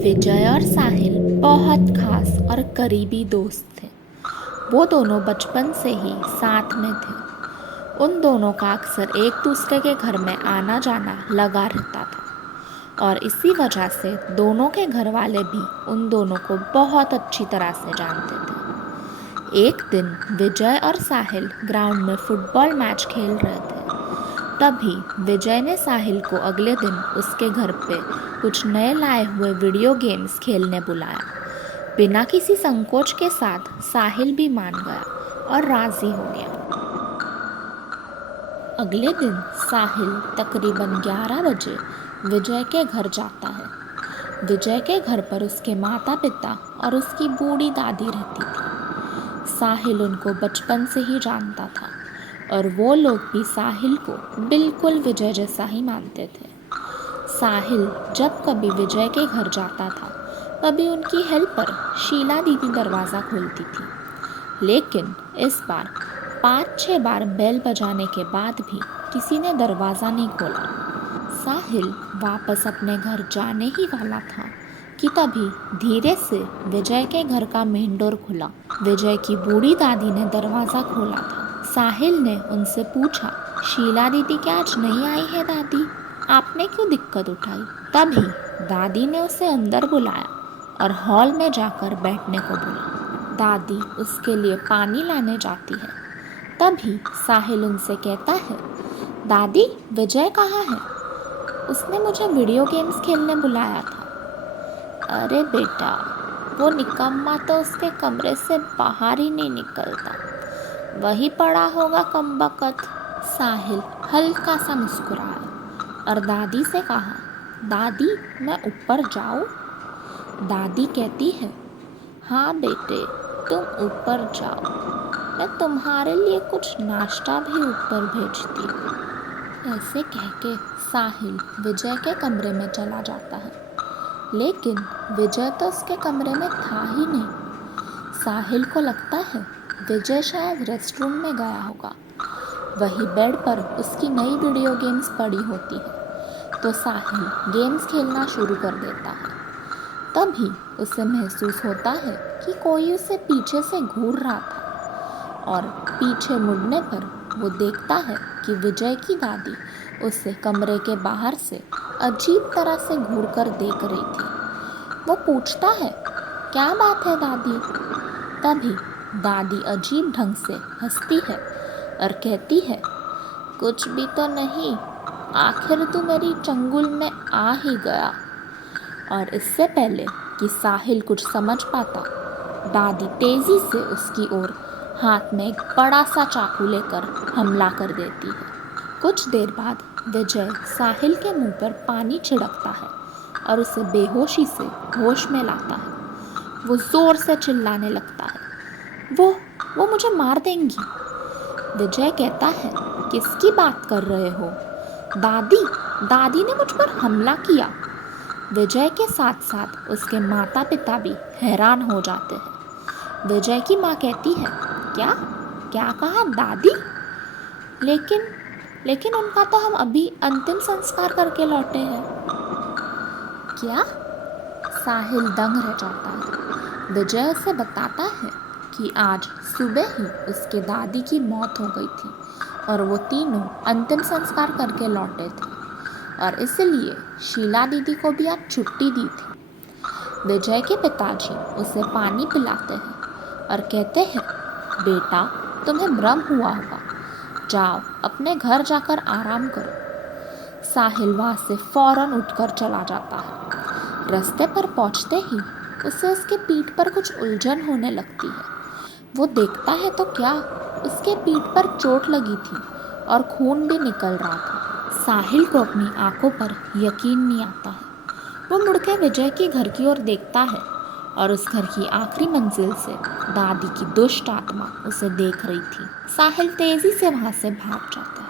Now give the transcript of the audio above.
विजय और साहिल बहुत खास और करीबी दोस्त थे। वो दोनों बचपन से ही साथ में थे। उन दोनों का अक्सर एक दूसरे के घर में आना जाना लगा रहता था और इसी वजह से दोनों के घर वाले भी उन दोनों को बहुत अच्छी तरह से जानते थे। एक दिन विजय और साहिल ग्राउंड में फुटबॉल मैच खेल रहे थे। तभी विजय ने साहिल को अगले दिन उसके घर पे कुछ नए लाए हुए वीडियो गेम्स खेलने बुलाया। बिना किसी संकोच के साथ साहिल भी मान गया और राजी हो गया। अगले दिन साहिल तकरीबन 11 बजे विजय के घर जाता है। विजय के घर पर उसके माता पिता और उसकी बूढ़ी दादी रहती थी। साहिल उनको बचपन से ही जानता था और वो लोग भी साहिल को बिल्कुल विजय जैसा ही मानते थे। साहिल जब कभी विजय के घर जाता था तभी उनकी हेल्पर शीला दीदी दरवाज़ा खोलती थी, लेकिन इस बार 5-6 बार बेल बजाने के बाद भी किसी ने दरवाज़ा नहीं खोला। साहिल वापस अपने घर जाने ही वाला था कि तभी धीरे से विजय के घर का मेन डोर खुला। विजय की बूढ़ी दादी ने दरवाज़ा खोला था। साहिल ने उनसे पूछा, शीला दीदी क्या आज नहीं आई है दादी? आपने क्यों दिक्कत उठाई? तभी दादी ने उसे अंदर बुलाया और हॉल में जाकर बैठने को बोला। दादी उसके लिए पानी लाने जाती है। तभी साहिल उनसे कहता है, दादी विजय कहाँ है? उसने मुझे वीडियो गेम्स खेलने बुलाया था। अरे बेटा, वो निकम्मा तो उसके कमरे से बाहर ही नहीं निकलता, वही पड़ा होगा कमबख्त। साहिल हल्का सा मुस्कुराया और दादी से कहा, दादी मैं ऊपर जाऊँ? दादी कहती है, हाँ बेटे तुम ऊपर जाओ, मैं तुम्हारे लिए कुछ नाश्ता भी ऊपर भेजती हूँ। ऐसे कह के साहिल विजय के कमरे में चला जाता है, लेकिन विजय तो उसके कमरे में था ही नहीं। साहिल को लगता है विजय शायद रेस्टरूम में गया होगा। वही बेड पर उसकी नई वीडियो गेम्स पड़ी होती है, तो साहिल गेम्स खेलना शुरू कर देता है। तभी उसे महसूस होता है कि कोई उसे पीछे से घूर रहा था और पीछे मुड़ने पर वो देखता है कि विजय की दादी उसे कमरे के बाहर से अजीब तरह से घूर कर देख रही थी। वो पूछता है, क्या बात है दादी? तभी दादी अजीब ढंग से हंसती है और कहती है, कुछ भी तो नहीं, आखिर तू मेरी चंगुल में आ ही गया। और इससे पहले कि साहिल कुछ समझ पाता, दादी तेज़ी से उसकी ओर हाथ में एक बड़ा सा चाकू लेकर हमला कर देती है। कुछ देर बाद विजय साहिल के मुंह पर पानी छिड़कता है और उसे बेहोशी से होश में लाता है। वो ज़ोर से चिल्लाने लगता है, वो मुझे मार देंगी। विजय कहता है, किसकी बात कर रहे हो? दादी ने मुझ पर हमला किया। विजय के साथ साथ उसके माता पिता भी हैरान हो जाते हैं। विजय की माँ कहती है, क्या कहा दादी? लेकिन उनका तो हम अभी अंतिम संस्कार करके लौटे हैं। क्या? साहिल दंग रह जाता है। विजय उसे बताता है कि आज सुबह ही उसके दादी की मौत हो गई थी और वो तीनों अंतिम संस्कार करके लौटे थे और इसलिए शीला दीदी को भी आज छुट्टी दी थी। विजय के पिताजी उसे पानी पिलाते हैं और कहते हैं, बेटा तुम्हें भ्रम हुआ होगा, जाओ अपने घर जाकर आराम करो। साहिल वहाँ से फौरन उठकर चला जाता है। रास्ते पर पहुँचते ही उसे उसके पीठ पर कुछ उलझन होने लगती है। वो देखता है तो क्या, उसके पीठ पर चोट लगी थी और खून भी निकल रहा था। साहिल को अपनी आंखों पर यकीन नहीं आता है। वो मुड़कर विजय के घर की ओर देखता है और उस घर की आखिरी मंजिल से दादी की दुष्ट आत्मा उसे देख रही थी। साहिल तेजी से वहाँ से भाग जाता है।